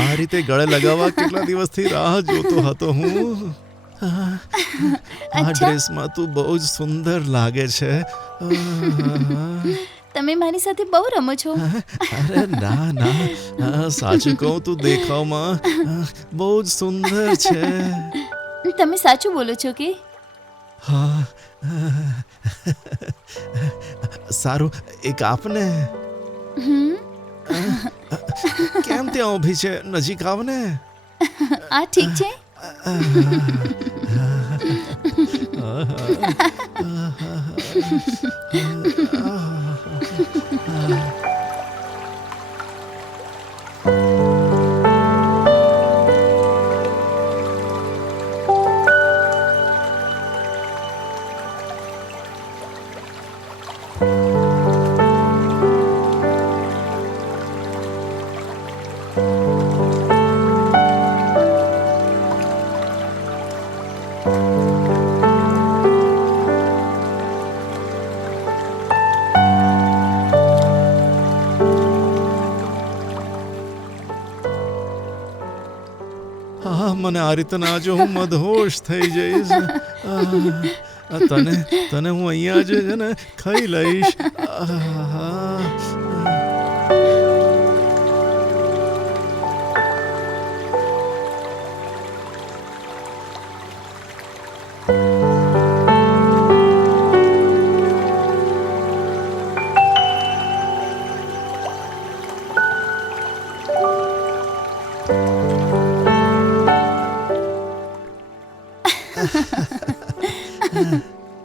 આ રીતે ગળે લગાવવા કેટલા દિવસથી રાહ જોતો હતો હું. આ અચ્છા, ડ્રેસમાં તું બહુ જ સુંદર લાગે છે. તમે મારી સાથે બહુ રમો છો. અરે ના ના, સાચું કહું તું દેખાવમાં બહુ જ સુંદર છે. તમે સાચું બોલો છો કે? હા, સારું, એક આપને. હમ, કેમ ત્યાં ઊભી છે? નજીક આવને. આ ઠીક છે. મને આ રીતે ના જો, હું મદહોશ થઈ જઈશ. તને તને હું અહીંયા જ છે ને ખાઈ લઈશ.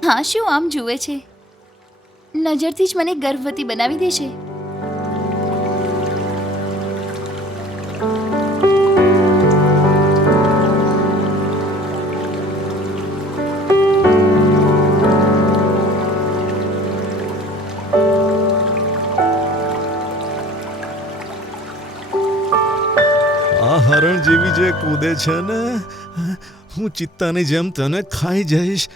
હા, શું આમ જુએ છે? નજરથી જ મને ગર્ભવતી બનાવી દેશે. આ હરણ જેવી જે કૂદે છે ને, હું ચિત્તાની જેમ તને ખાઈ જઈશ.